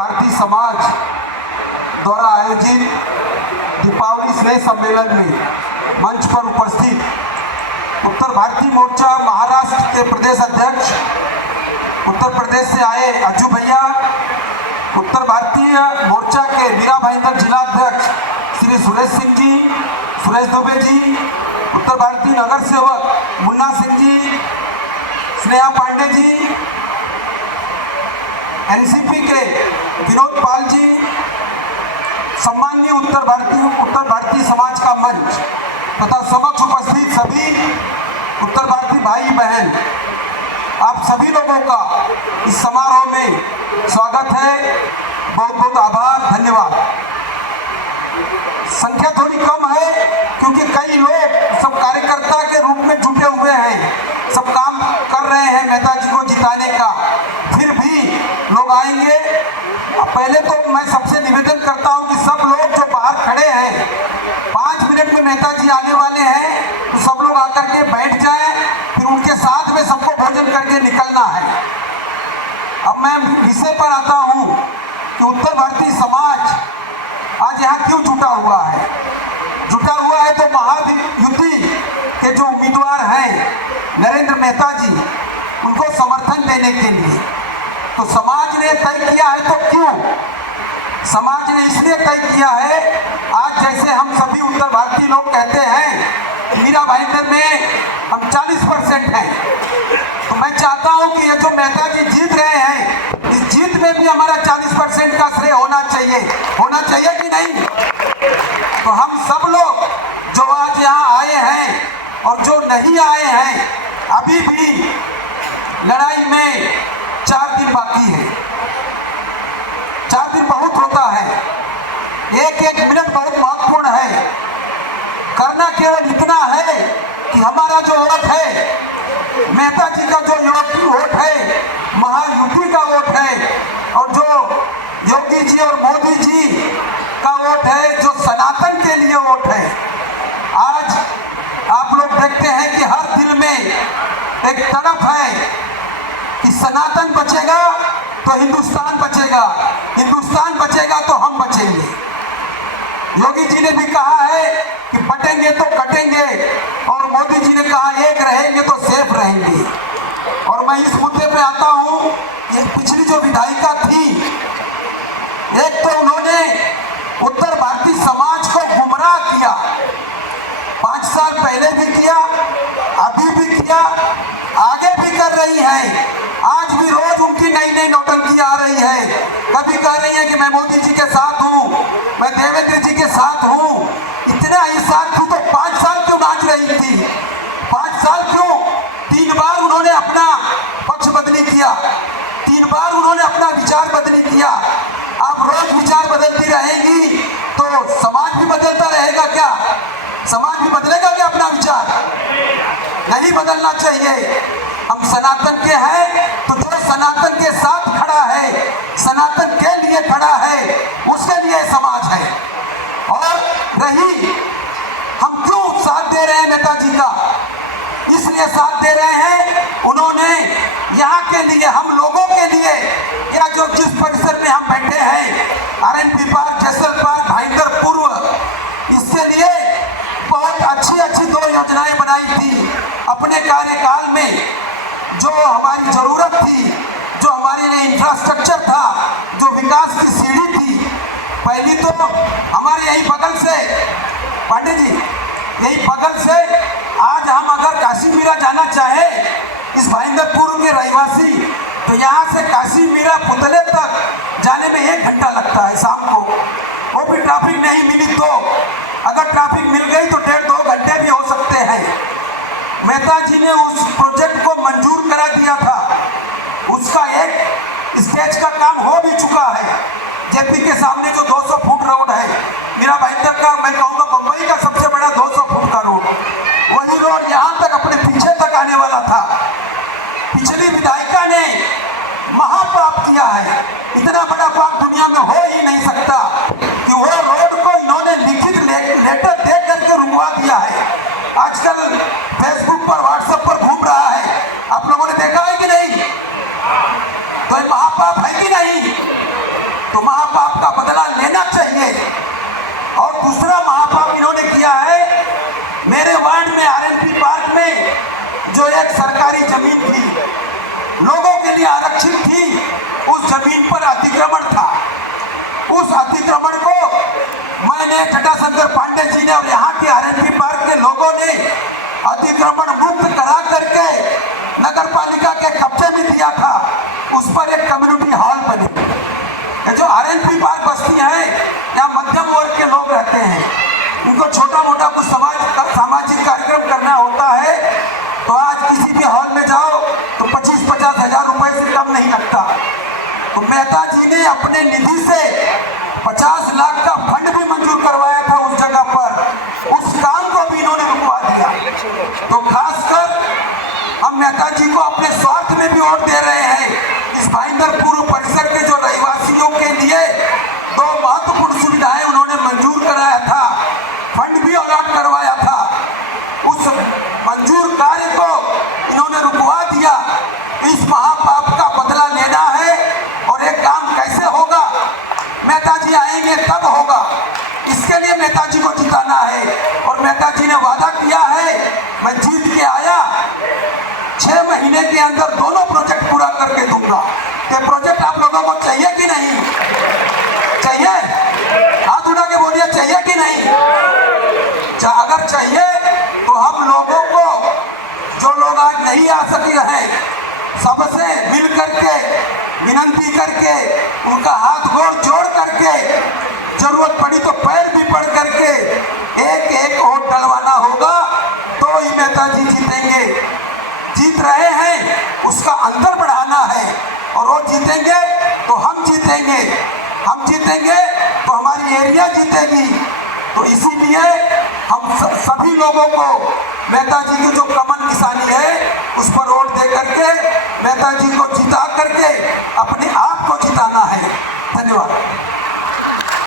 भारतीय समाज द्वारा आयोजित दीपावली स्नेह सम्मेलन में मंच पर उपस्थित उत्तर भारतीय मोर्चा महाराष्ट्र के प्रदेश अध्यक्ष, उत्तर प्रदेश से आए अज्जू भैया, उत्तर भारतीय मोर्चा के मीरा भाईंदर जिलाध्यक्ष श्री सुरेश सिंह जी, सुरेश दुबे जी, उत्तर भारतीय नगर सेवक मुन्ना सिंह जी, स्नेहा पांडे जी, एनसीपी के विनोद पाल जी, सम्माननीय उत्तर भारतीय समाज का मंच तथा समक्ष उपस्थित सभी उत्तर भारतीय भाई बहन, आप सभी लोगों का इस समारोह में स्वागत है। बहुत बहुत आभार, धन्यवाद। संख्या थोड़ी कम है क्योंकि कई लोग सब कार्यकर्ता के रूप में जुटे हुए हैं, सब काम कर रहे हैं नेताजी को जिताने का। फिर भी लोग आएंगे। पहले तो मैं सबसे निवेदन करता हूं कि सब लोग जो बाहर खड़े हैं, 5 मिनट में नेताजी आने वाले हैं, तो सब लोग आकर के बैठ जाएं, फिर उनके साथ में सबको भोजन करके निकलना है। अब मैं विषय पर आता हूं कि उत्तर भारतीय समाज आज यहाँ क्यों जुटा हुआ है। जुटा हुआ है तो महायुति के जो उम्मीदवार हैं नरेंद्र मेहता जी, उनको समर्थन देने के लिए। तो समाज ने तय किया है, तो क्यों समाज ने इसलिए तय किया है, आज जैसे हम सभी उत्तर भारतीय लोग कहते हैं मीरा भाईंदर में हम 40% हैं, तो मैं चाहता हूं कि ये जो मेहता जी जीत रहे हैं, इस जीत में भी हमारा 40% का श्रेय होना चाहिए कि नहीं। तो हम सब लोग जो आज यहाँ आए हैं और जो नहीं आए हैं, अभी भी लड़ाई में 4 दिन बाकी है। 4 दिन बहुत होता है, एक मिनट बहुत महत्वपूर्ण है। करना केवल इतना है कि हमारा जो वोट है, मेहता जी का जो वोट है, महायुति का वोट है, और जो योगी जी और मोदी जी का वोट है, जो सनातन के लिए वोट है। आज आप लोग देखते हैं कि हर दिल में एक तड़प है कि सनातन बचेगा तो हिंदुस्तान बचेगा, हिंदुस्तान बचेगा तो हम बचेंगे। योगी जी ने भी कहा है कि बटेंगे तो कटेंगे, और मोदी जी ने कहा एक रहेंगे तो सेफ रहेंगे। और मैं इस मुद्दे पे आता हूं, ये पिछली जो विधायिका थी, एक तो उन्होंने उत्तर भारतीय समाज को गुमराह किया, 5 साल पहले भी किया, अभी भी किया, आगे भी कर रही है। आज भी रोज उनकी नई नई नौटंकी आ रही है। कभी कह रही है कि मैं मोदी जी के साथ हूँ, मैं देवेंद्र जी के साथ हूँ। इतना ही साथ थी तो 5 साल क्यों नाच रही थी? 5 साल क्यों? 3 बार उन्होंने अपना पक्ष बदली किया, 3 बार उन्होंने अपना विचार बदली किया। आप रोज विचार बदलती रहेंगी तो समाज भी बदलता रहेगा क्या? समाज भी बदलेगा क्या अपना विचार? नहीं बदलना चाहिए। हम सनातन के हैं तो जो सनातन के साथ खड़ा है, सनातन के लिए खड़ा है, उसके लिए समाज है। और रही हम क्यों साथ दे रहे हैं नेताजी का, इसलिए साथ दे रहे हैं, उन्होंने यहाँ के लिए, हम लोगों के लिए, या जो जिस परिसर में हम बैठे हैं, आरएनपी पार्क, जैसल पार्क, भाईंदर पूर्व, इसके लिए बहुत अच्छी 2 योजनाएं बनाई थी अपने कार्यकाल में। जो हमारी जरूरत थी, जो हमारे लिए इंफ्रास्ट्रक्चर था, जो विकास की सीढ़ी थी, पहली तो हमारे यही बगल से, पांडे जी, यही बगल से आज हम अगर काशी मीरा जाना चाहे, इस भाईंदरपुर के रहवासी, तो यहाँ से काशी मीरा पुतले तक जाने में 1 घंटा लगता है शाम को। वो भी ट्रैफिक नहीं मिली तो, अगर ट्रैफिक मिल गई तो 1.5-2 घंटे भी हो सकते हैं। मेहता जी ने उस प्रोजेक्ट को मंजूर करा दिया था, उसका एक स्टेज का काम हो भी चुका है। जेपी के सामने जो 200 फुट रोड है, मीरा भाईंदर का, मैं कहूँगा मुंबई का सबसे बड़ा 200 फुट का रोड, वही रोड यहाँ तक अपने पीछे तक आने वाला था। पिछली विधायिका ने महापाप किया है, इतना बड़ा पाप दुनिया में हो ही नहीं सकता कि वो रोड को इन्होंने लिखित लेटर दे करके रुकवा दिया है। आजकल फेसबुक पर, व्हाट्सएप पर घूम रहा है, आप लोगों ने देखा है कि नहीं? तो ये महापाप है कि नहीं? तो महापाप का बदला लेना चाहिए। और दूसरा महापाप इन्होंने किया है, मेरे वार्ड में आरएनपी पार्क में जो एक सरकारी जमीन थी, लोगों के लिए आरक्षित थी, उस जमीन पर अतिक्रमण था। उस अतिक्रमण को मैंने जटाशंकर पांडे जी ने और यहाँ के आरएनपी पार्क के लोगों ने अतिक्रमण मुक्त करा करके नगर पालिका के कब्जे में दिया था। उस पर एक कम्युनिटी हॉल बनी। जो आरएनपी पार्क बस्ती है, यहाँ मध्यम वर्ग के लोग रहते हैं, उनको छोटा मोटा कुछ सामाजिक कार्यक्रम करना होता है तो आज किसी भी हॉल में जाओ तो 25-50 हजार रुपए से कम नहीं लगता। तो मेहता जी ने अपने निधि से 50 लाख का फंड भी मंजूर करवाया था उस जगह पर, उस काम को भी इन्होंने रुकवा दिया। तो खासकर हम मेहता जी को अपने स्वार्थ में भी वोट दे रहे हैं। इस भाईंदर पूर्व परिसर के जो रहवासियों के लिए 2 महत्वपूर्ण सुविधाएं उन्होंने मंजूर कराया था, फंड भी अलॉट करवाया था, उस मंजूर कार्य को इन्होंने रुकवा दिया। इस महापाप का बदला लेना है। और एक काम कैसे होगा? मेहता जी आएंगे तब होगा। इसके लिए मेहता जी को जिताना है। और मेहता जी ने वादा किया है, मैं जीत के आया 6 महीने के अंदर दोनों प्रोजेक्ट पूरा करके दूंगा। ये प्रोजेक्ट आप लोगों को चाहिए कि नहीं चाहिए? हाथ उठा के बोलिए, चाहिए कि नहीं? अगर चाहिए तो हम लोगों को, जो लोग आज नहीं आ सके हैं, सबसे मिल करके विनंती करके, उनका हाथ गोड़ जोड़ करके, जरूरत पड़ी तो पैर भी पड़ करके एक वोट डलवाना होगा तो ही मेहता जी जीतेंगे। जीत रहे हैं, उसका अंतर बढ़ाना है। और वो जीतेंगे तो हम जीतेंगे, हम जीतेंगे तो हमारी एरिया जीतेगी। तो इसीलिए हम सभी लोगों को मेहता जी की जो कमल निशानी है उस पर वोट दे करके मेहता जी को जिता करके